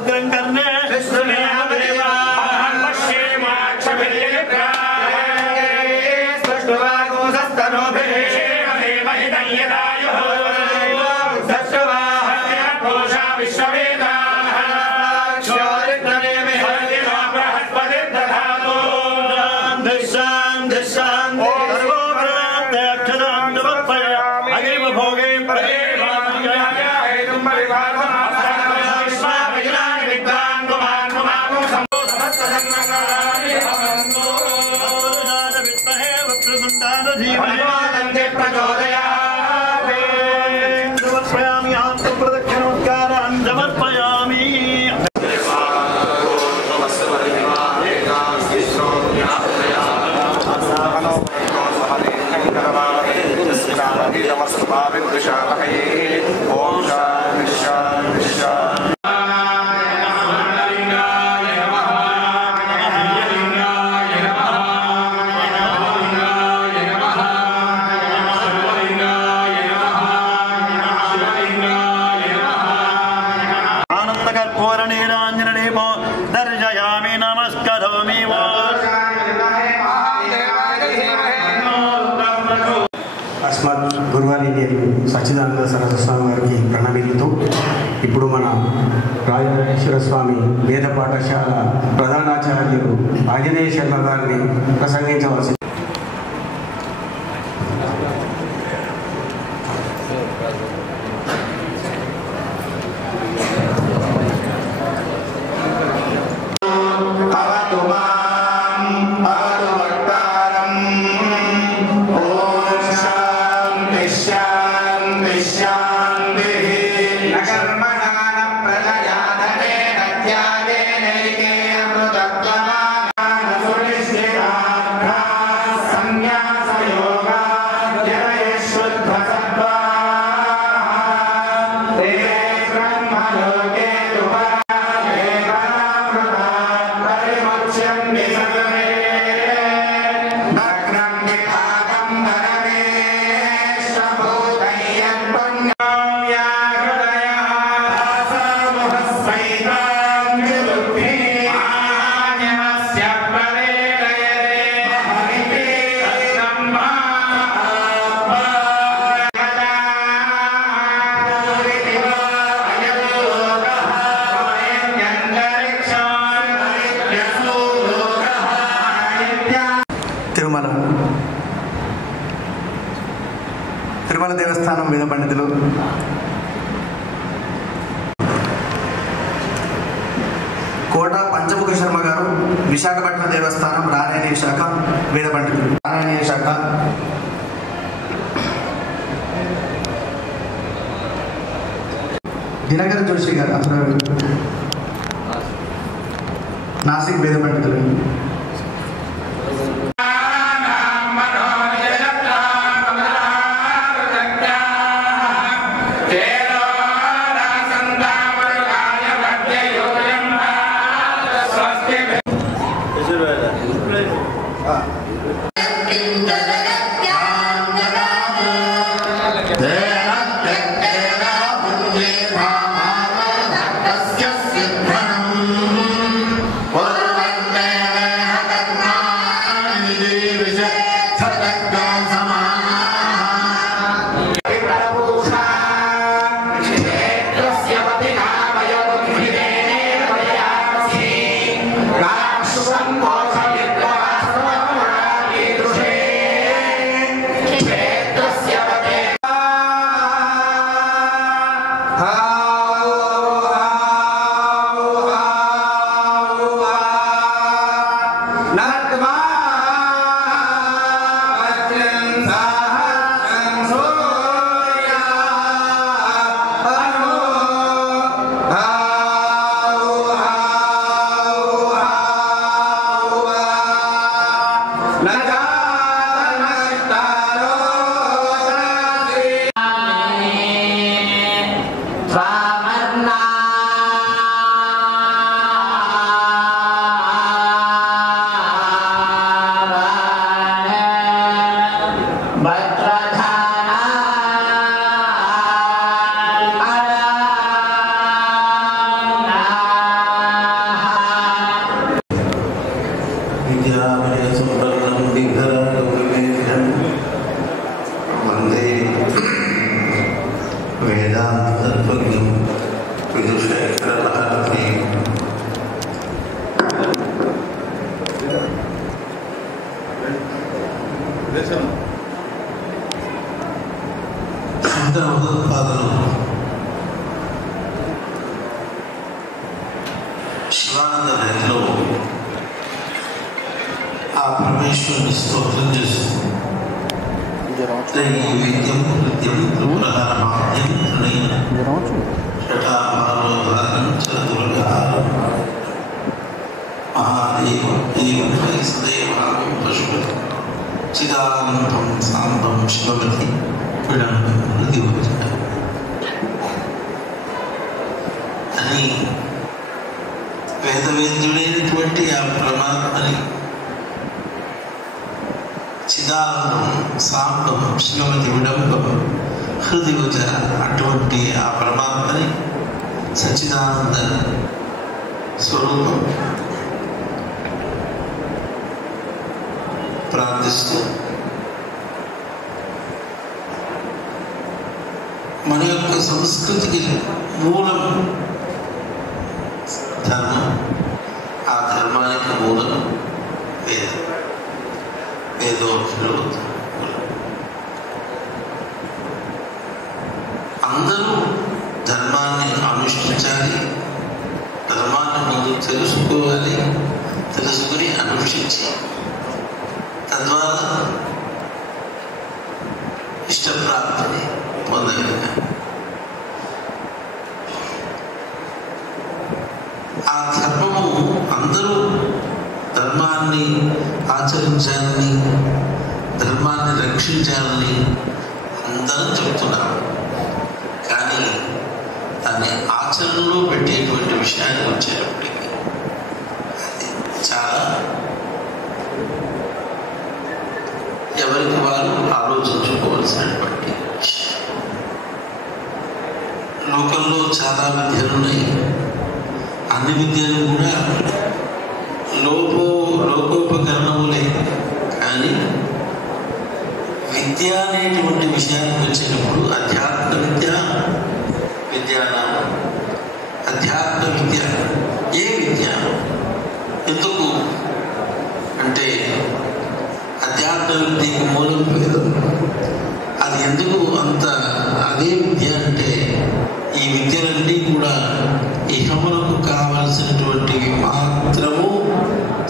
भद्रं कर्णे సచ్చిదానంద సరస్వతి స్వామి వారికి ప్రణమిల్లుతూ ఇప్పుడు మన రాజరాజేశ్వర స్వామి వేద పాఠశాల ప్రధానాచార్యులు ఆంజనేయ శర్మ గారిని ప్రసంగించవలసి తిరుమల దేవస్థానం వేద పండితులు కోట పంచముఖ శర్మ గారు, విశాఖపట్నం దేవస్థానం నారాయణీయ శాఖ వేద పండితులు, నారాయణీయ శాఖ దినకర్ జోషి గారు అసలు నాసిక్ వేద పండితులు, శివానంద లహరిలో ఆ పరమేశ్వరుని స్తోత్రం చేస్తుంది. విద్యం నృత్యం త్రిపురహర మాధ్యం జటాభారోధారం చతుర్గారం మహాదేవ దేవం సదేవాగం పశుపతి చిదానందం సాంబం శివపతి విడంబం హృదివచట అని వేదవేద్యుడైనటువంటి ఆ పరమాత్మని చిదానందం సాంబం శివపతి విడంబం హృదివచ అటువంటి ఆ పరమాత్మని సచ్చిదానంద స్వరూపం ప్రార్థిస్తూ మన యొక్క సంస్కృతికి మూలం ధర్మం, ఆ ధర్మానికి మూలం వేదం, వేదోక్షులు. అందరూ ధర్మాన్ని అనుష్ఠించాలి, ధర్మాన్ని ముందు తెలుసుకోవాలి, తెలుసుకుని అనుష్ఠించి తద్వారా ఇష్టప్రాప్తిని పొందగలిగాం. ఆ ధర్మము అందరూ ధర్మాన్ని ఆచరించాలని, ధర్మాన్ని రక్షించాలని అందరూ చెప్తున్నారు. కానీ దాన్ని ఆచరణలో పెట్టేటువంటి విషయానికి వచ్చేటప్పటికి అది చాలా ఎవరికి వారు ఆలోచించుకోవాల్సినటువంటి విషయం. లోకంలో చాలా విద్యలు ఉన్నాయి. అన్ని విద్యలు కూడా లోకోపకరణములే. కానీ విద్య అనేటువంటి విషయానికి వచ్చేటప్పుడు అధ్యాత్మ విద్య, విద్యానామం. అధ్యాత్మ విద్య ఏ విద్య? ఎందుకు అంటే అధ్యాత్మ విద్యకు మూలం వేదం. అది ఎందుకు అంత అదే విద్య అంటే ఈ విద్యలన్నీ కూడా ఇహములకు కావలసినటువంటివి మాత్రము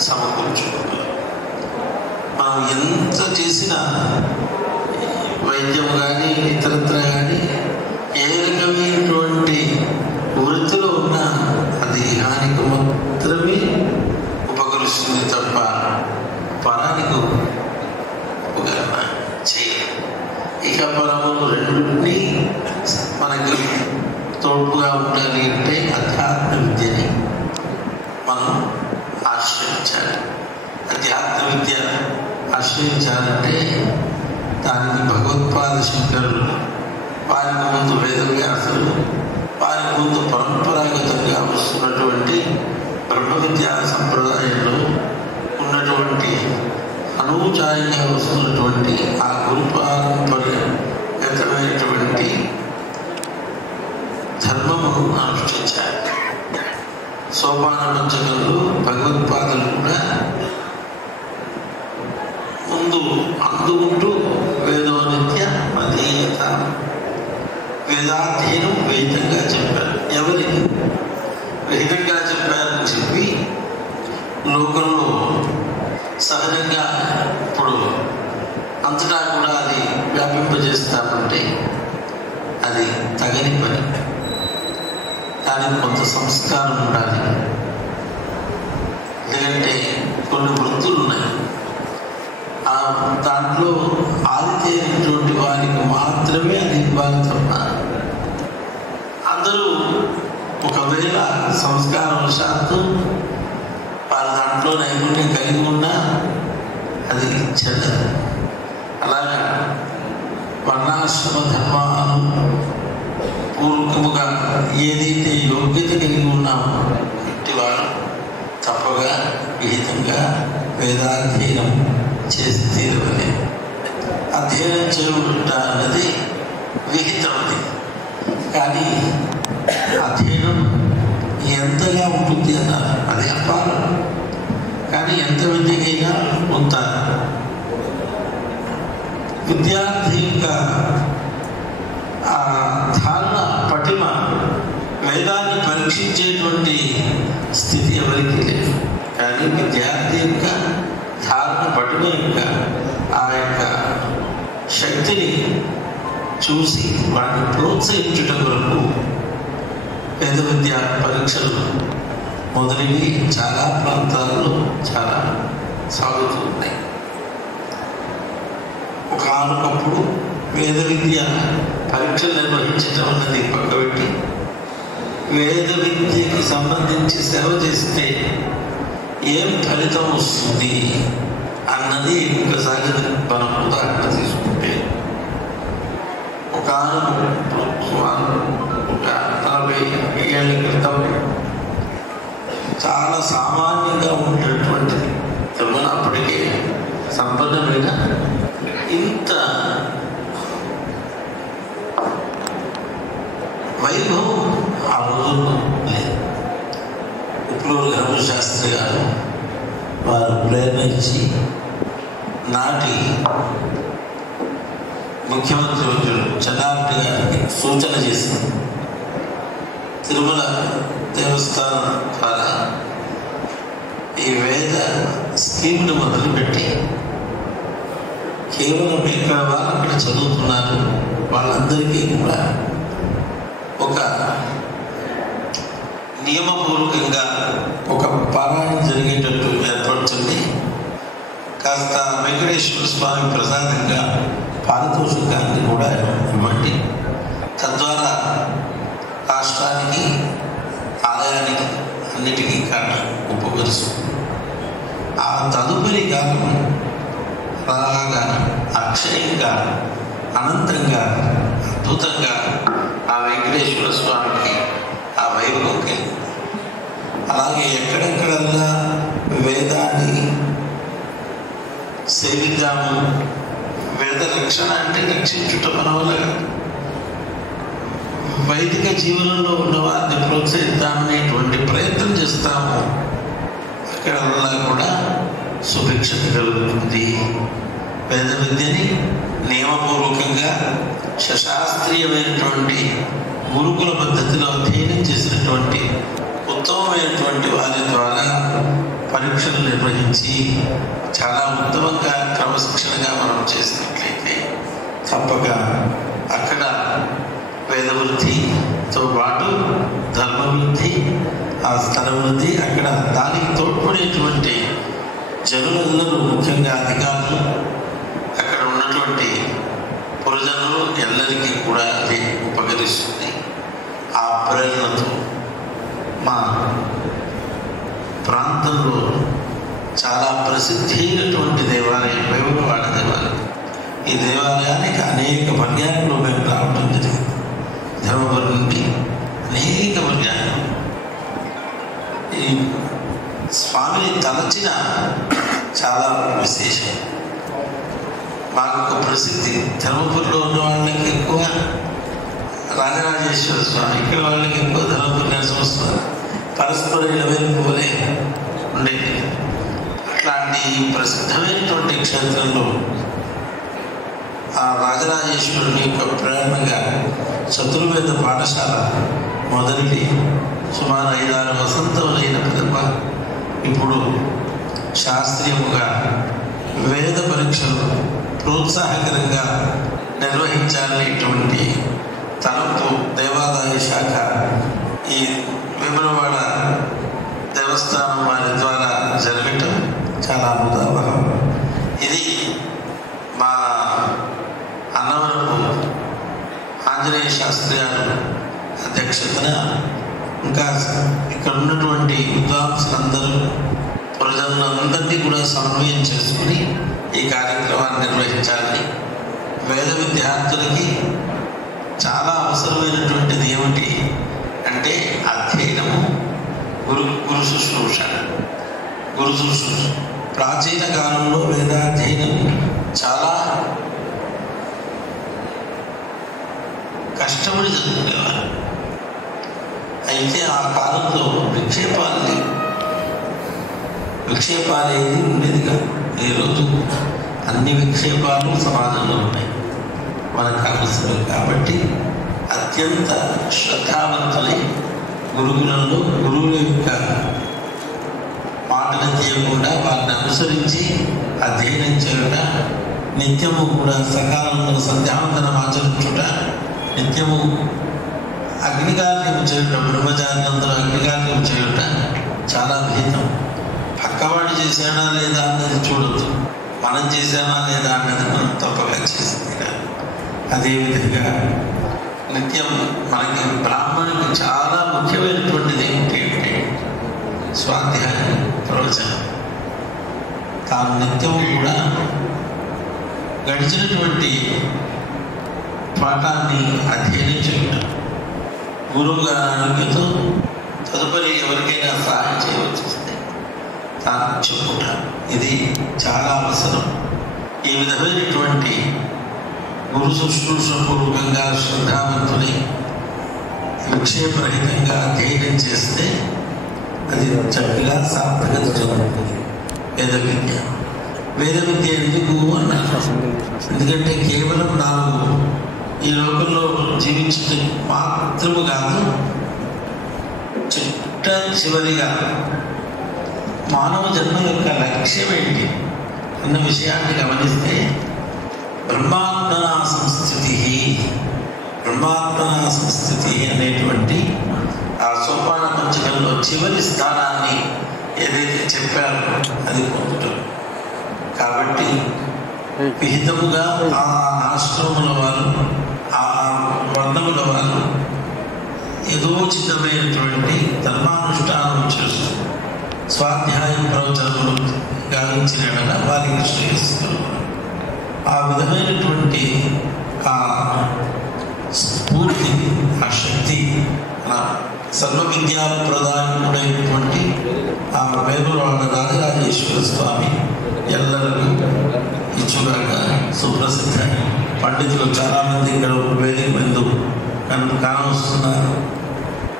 సమకూర్చుకుంటారు. మనం ఎంత చేసినా వైద్యం కానీ ఇతరత్ర కానీ ఏ రకమైనటువంటి వృత్తిలో ఉన్నా అది హానికి మాత్రమే ఉపకరిస్తుంది తప్ప పరానికి ఉపకరణ చేయదు. ఇక పరములు రెండింటినీ మనకి తోడుగా ఉండాలి అంటే అధ్యాత్మ విద్యని మనం ఆశ్రయించాలి. అధ్యాత్మ విద్య ఆశ్రయించాలంటే దానికి భగవత్పాద శంకరులు, వారికి ముందు వేదవ్యాసులు, వారికి ముందు పరంపరాగతంగా వస్తున్నటువంటి బ్రహ్మ విద్యా సంప్రదాయంలో ఉన్నటువంటి అనూచాయంగా వస్తున్నటువంటి ఆ గురు పారంపర్యగతమైనటువంటి ధర్మమును అనుష్ఠించాలి. సోపాన పంచకంలో భగవత్పాదలు కూడా ముందు అందుకుంటూ వేదోనిత్య అధీయత, వేదాధ్యయనం వేదంగా చెప్పారు. ఎవరికి వేదంగా చెప్పారని చెప్పి లోకంలో సహజంగా ఇప్పుడు అంతటా కూడా అది వ్యాపింపజేస్తామంటే అది తగని పని. దానికి కొంత సంస్కారం ఉండాలి. ఎందుకంటే కొన్ని వృత్తులు ఉన్నాయి, ఆ దాంట్లో ఆదితేరినటువంటి వారికి మాత్రమే అది ఇవ్వాలి తప్ప అందరూ ఒకవేళ సంస్కారవశాత్తు వారు దాంట్లో నైపుణ్యం కలిగి ఉన్నా అది చెల్లదు. అలాగే వర్ణాశ్రమ ధర్మాలు పూర్వకముగా ఏదైతే యోగ్యత కలిగి ఉన్నామో ఇట్టి వారు తప్పగా విహితంగా వేదాధ్యయనం చేసి తీరవలే. అధ్యయనం చేయబడుట అన్నది విహితమది. కానీ అధ్యయనం ఎంతగా ఉంటుంది అన్నారు, అది అపారం. కానీ ఎంత విద్యకైనా కొంత విద్యార్థి యొక్క ధారణ పటిమ వేదాన్ని పరీక్షించేటువంటి స్థితి ఎవరికి లేదు. కానీ విద్యార్థి యొక్క ధారణ పట్టున యొక్క ఆ యొక్క శక్తిని చూసి వాటిని ప్రోత్సహించడం వరకు వేద విద్యా పరీక్షలు మొదలైనవి చాలా ప్రాంతాల్లో చాలా సాగుతూ ఉన్నాయి. ఒకనొకప్పుడు వేద విద్య పరీక్షలు నిర్వహించడం అన్నది పక్కబెట్టి వేద విద్యకి సంబంధించి సేవ చేస్తే ఏం ఫలితం వస్తుంది అన్నది ఒకసారి మనం ఉదాహరణ తీసుకుంటే, ఒకనొక 40 ఏళ్ళ క్రితం చాలా సామాన్యంగా ఉండేటువంటిది తిరుమల అప్పటికే సంపన్నమైన ఇంత వైభవం ఆ రోజుల్లో లేదు. ఉప్పులూరు గణపతి శాస్త్రి గారు వారు ప్రేరణ ఇచ్చి నాటి ముఖ్యమంత్రి వర్యులు చెన్నారెడ్డి గారికి సూచన చేసింది. తిరుమల దేవస్థానం ద్వారా ఈ వేద స్కీమ్ను మొదలుపెట్టి కేవలం ఇక్కడ వాళ్ళు అక్కడ చదువుతున్నారు వాళ్ళందరికీ కూడా ఒక నియమపూర్వకంగా ఒక పారాయణ జరిగేటట్టు ఏర్పడుతుంది. కాస్త వెంకటేశ్వర స్వామి ప్రసాదంగా పారితోషికాన్ని కూడా ఇవ్వండి. తద్వారా రాష్ట్రానికి ఆదాయానికి అన్నిటికీ కారణం ఉపకరిస్తుంది. ఆ తదుపరి కాలం అలాగా అక్షయంగా అనంతంగా అద్భుతంగా ఆ వెంకటేశ్వర స్వామికి ఆ వైభవంకి అలాగే ఎక్కడెక్కడల్లా వేదాన్ని సేవిద్దాము, వేద రక్షణ అంటే రక్షించుట మన వల్ల వైదిక జీవనంలో ఉన్న వారిని ప్రోత్సహిద్దామనేటువంటి ప్రయత్నం చేస్తాము. అక్కడ కూడా సుభిక్షత కలుగుతుంది. వేద విద్యని నియమపూర్వకంగా శాస్త్రీయమైనటువంటి గురుకుల పద్ధతిలో అధ్యయనం చేసినటువంటి ఉత్తమమైనటువంటి వారి ద్వారా పరీక్షలు నిర్వహించి చాలా ఉత్తమంగా క్రమశిక్షణగా మనం చేసినట్లయితే తప్పక అక్కడ వేదవృద్ధితో పాటు ధర్మవృద్ధి, ఆ స్థలవృద్ధి, అక్కడ దానికి తోడ్పడేటువంటి జనులందరూ ముఖ్యంగా అధికారులు, అక్కడ ఉన్నటువంటి పురజనులు ಎಲ್ಲరికీ కూడా అది ఉపకరిస్తుంది. ఆ ప్రేరణతో మా ప్రాంతంలో చాలా ప్రసిద్ధి అయినటువంటి దేవాలయం వేములవాడ దేవాలయం. ఈ దేవాలయానికి అనేక పర్యాయాలు మేము రావడం జరిగింది. ధర్మపురం నుండి అనేక పర్యాయాలు ఈ స్వామిని తలచిన చాలా విశేషం. మాకు ఒక ప్రసిద్ధి ధర్మపురిలో ఉన్న వాళ్ళకి ఎక్కువ రాజరాజేశ్వర స్వామి, ఇక్కడ వాళ్ళకి ఎక్కువ ధర్మపురి నరసింహస్వామి, పరస్పర నిలవేలుకోలే ఉండేది. అట్లాంటి ప్రసిద్ధమైనటువంటి క్షేత్రంలో ఆ రాజరాజేశ్వరుని యొక్క ప్రేరణగా చతుర్వేద పాఠశాల మొదటి సుమారు 5-6 వసంతములైన పిదప ఇప్పుడు శాస్త్రీయముగా వేద పరీక్షలు ప్రోత్సాహకరంగా నిర్వహించాలనేటువంటి తలంపు దేవాదాయ శాఖ ఈ వేములవాడ దేవస్థానం వారి ద్వారా జరగటం చాలా ముదావహం. ఇది మా అన్నవరపు ఆంజనేయ శాస్త్రి గారు అధ్యక్షతన ఇంకా ఇక్కడ ఉన్నటువంటి విద్వాంసులందరూ ప్రజలందరినీ కూడా సమన్వయం చేసుకుని ఈ కార్యక్రమాన్ని నిర్వహించాలని, వేద విద్యార్థులకి చాలా అవసరమైనటువంటిది ఏమిటి అంటే అధ్యయనము, గురు శుశ్రూష. గురు శుశ్రూష ప్రాచీన కాలంలో వేదాధ్యయనం చాలా కష్టపడి చదువుకునేవారు. అయితే ఆ కాలంలో విక్షేపాలేది ఉండేది కాదు. ఈరోజు అన్ని విక్షేపాలు సమాజంలో ఉన్నాయి మనకు కావలసినవి. కాబట్టి అత్యంత శ్రద్ధావంతులై గురుకులంలో గురువుల యొక్క మాటలు తీయకుండా వారిని అనుసరించి అధ్యయనం చేయుట, నిత్యము కూడా సకాలంలో సంధ్యావందనం ఆచరించుట, నిత్యము అగ్నికార్యం చేయుట, బ్రహ్మచార్యంలో అగ్నికార్యం చేయుట చాలా విహితం. పక్కవాడు చేశాడా లేదా అన్నది చూడొద్దు, మనం చేశానా లేదా అన్నది మనం తప్పగా చేసింది. అదేవిధంగా నిత్యం మనకి బ్రాహ్మణునికి చాలా ముఖ్యమైనటువంటిది ఏమిటి? స్వాధ్యాయం, ప్రవచనం. తాను నిత్యము కూడా గడిచినటువంటి పాఠాన్ని అధ్యయనం చేయటం, గురువు గారి అనుమతితో తదుపరి ఎవరికైనా సహాయం చేయవలసి వస్తే తాను చెప్పుట, ఇది చాలా అవసరం. ఈ విధమైనటువంటి గురు శుశ్రూషపూర్వకంగా శ్రద్ధావంతుని విక్షేపరహితంగా అధ్యయనం చేస్తే అది చక్కగా సార్థకత జరుగుతుంది. వేద విద్య ఎందుకు అన్నారు? ఎందుకంటే కేవలం 4 ఈ లోకంలో జీవించటం మాత్రము కాదు, చిట్ట చివరిగా మానవ జన్మ యొక్క లక్ష్యం ఏంటి అన్న విషయాన్ని గమనిస్తే బ్రహ్మాత్మనా సంస్థితి అనేటువంటి ఆ సోపాన పంచకంలో చివరి స్థానాన్ని ఏదైతే చెప్పారో అది పొందటం. కాబట్టి విహితముగా ఆ ఆశ్రమముల వారు, ఆ వర్ణముల వారు యథోచితమైనటువంటి ధర్మానుష్ఠానం చేస్తూ స్వాధ్యాయ ప్రవచనములు గావించిన వారికి శ్రేయస్సు. ఆ విధమైనటువంటి ఆ స్ఫూర్తి, ఆ శక్తి, సర్వ విద్యా ప్రధానమైనటువంటి ఆ వేములవాడ రాజరాజేశ్వర స్వామి ఎల్లరికూ ఇచ్చుగాక. సుప్రసిద్ధ పండితులు చాలామంది ఇక్కడ వేదిక ముందు కానవస్తున్నారు.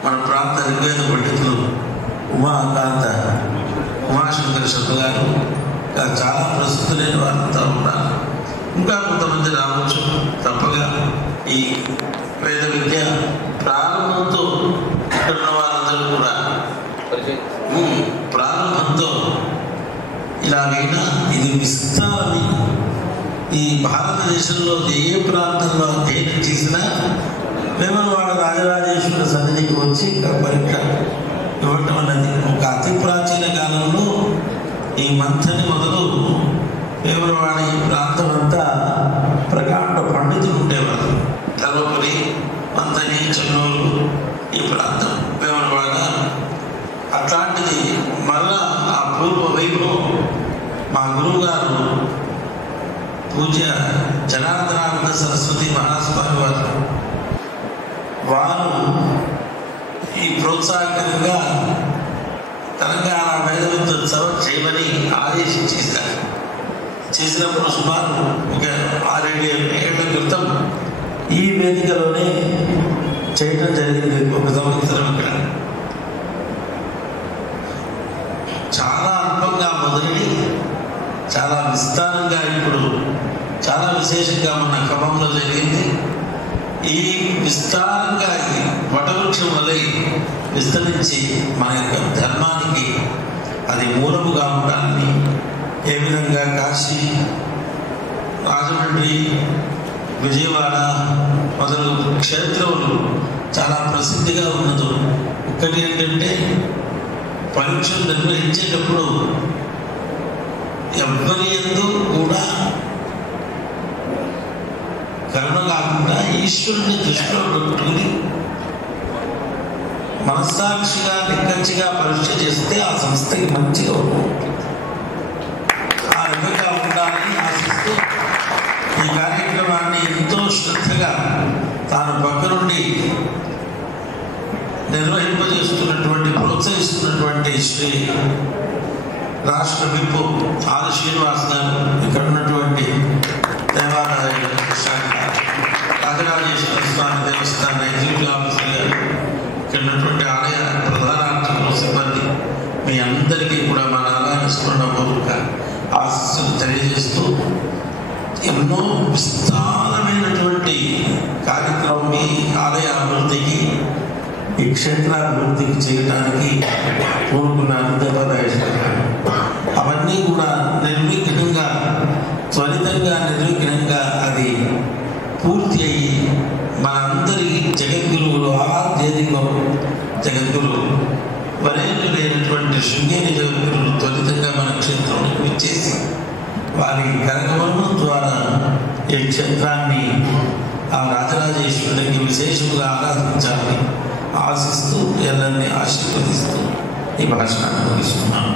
మన ప్రాంత ఋగ్వేద పండితులు ఉమాశంకర శర్మ గారు చాలా ప్రసిద్ధులైన వారంతా ఉన్నారు. ఇంకా కొంతమంది రావచ్చు. తప్పగా ఈ వేద విద్య ప్రారంభంతో ఇక్కడ ఉన్న వారందరూ కూడా ప్రారంభంతో ఇలాగైనా ఇది విస్తారని ఈ భారతదేశంలో ఏ ప్రాంతంలో అధ్యయనం చేసినా వేములవాడ రాజరాజేశ్వర సన్నిధికి వచ్చి పరీక్ష ఇవ్వటం అన్నది ఒక అతి ప్రాచీన కాలంలో ఈ మంథని మొదలు వేములవాడ ఈ ప్రాంతం అంతా ప్రకాండ పండితులు ఉండేవారు. తరుపరి, మంథని, చెన్నూరు ఈ ప్రాంతం వేములవాడ. అట్లాంటిది మళ్ళా ఆ పూర్వ వైభవం మా గురువు గారు పూజ్య జనార్దనానంద సరస్వతి మహాస్వామి వారు ఈ ప్రోత్సాహకంగా తెలంగాణ వేద విద్యోత్సవం చేయమని ఆదేశించేశారు. చేసినప్పుడు సుమారు ఒక 6-7 ఏళ్ల క్రితం ఈ వేదికలోనే చేయటం జరిగింది. ఒక సంవత్సరం ఇక్కడ చాలా అల్పంగా మొదలై చాలా విస్తారంగా ఇప్పుడు చాలా విశేషంగా మన క్రమంలో జరిగింది. ఈ విస్తారంగా వటవృక్షం వలె విస్తరించి మన యొక్క ధర్మానికి అది మూలముగా ఉండాలని, ఏ విధంగా కాశీ, రాజమండ్రి, విజయవాడ మొదలు క్షేత్రములు చాలా ప్రసిద్ధిగా ఉన్నది. ఒక్కటి ఏంటంటే పరీక్షలు నిర్వహించేటప్పుడు ఎవ్వరి యందు కూడా కరుణ కాకుండా ఈశ్వరుని దృష్టిలో పెట్టుకుని మనస్సాక్షిగా నిక్కచ్చిగా పరీక్ష చేస్తే ఆ సంస్థకి మంచిగా ఉంటుంది. ఆ రకంగా ఉండాలని ఆశిస్తూ ఈ కార్యక్రమాన్ని ఎంతో శ్రద్ధగా తాను పక్క నుండి నిర్వహింపజేస్తున్నటువంటి, ప్రోత్సహిస్తున్నటువంటి శ్రీ రాష్ట్ర విప్పు ఆది శ్రీనివాస్ గారు, ఇక్కడ ఉన్నటువంటి దేవాలయ శాఖ రాజరాజేశ్వర స్వామి దేవస్థాన ఎగ్జిక్యూటివ్ ఆఫీసర్ గారు, ఇక్కడ ఉన్నటువంటి ఆలయ ప్రధాన అర్చకులు, సిబ్బంది, మీ అందరికీ కూడా మా నారాయణ పూర్వక ఆశీస్సులు తెలియజేస్తూ ఎన్నో విస్తారమైనటువంటి కార్యక్రమం ఈ ఆలయ అభివృద్ధికి ఈ క్షేత్రాభివృద్ధికి చేయడానికి కోరుకున్నారు దేవాదాయేశ్వర గారు. అవన్నీ కూడా నిర్విఘ్నంగా త్వరితంగా నిర్విఘ్నంగా అది పూర్తి అయ్యి మనందరి జగద్గురువులు ఆధ్యాత్మిక జగద్గురువు వరేణులైనటువంటి శృంగేరి జగద్గురువులు త్వరితంగా మన క్షేత్రానికి వచ్చేసి వారి కరగమనం ద్వారా ఈ క్షేత్రాన్ని ఆ రాజరాజేశ్వరుడికి విశేషంగా ఆరాధించాలని ఆశిస్తూ ఎల్లరినీ ఆశీర్వదిస్తూ ఈ భాషణాన్ని ముగిస్తున్నాను.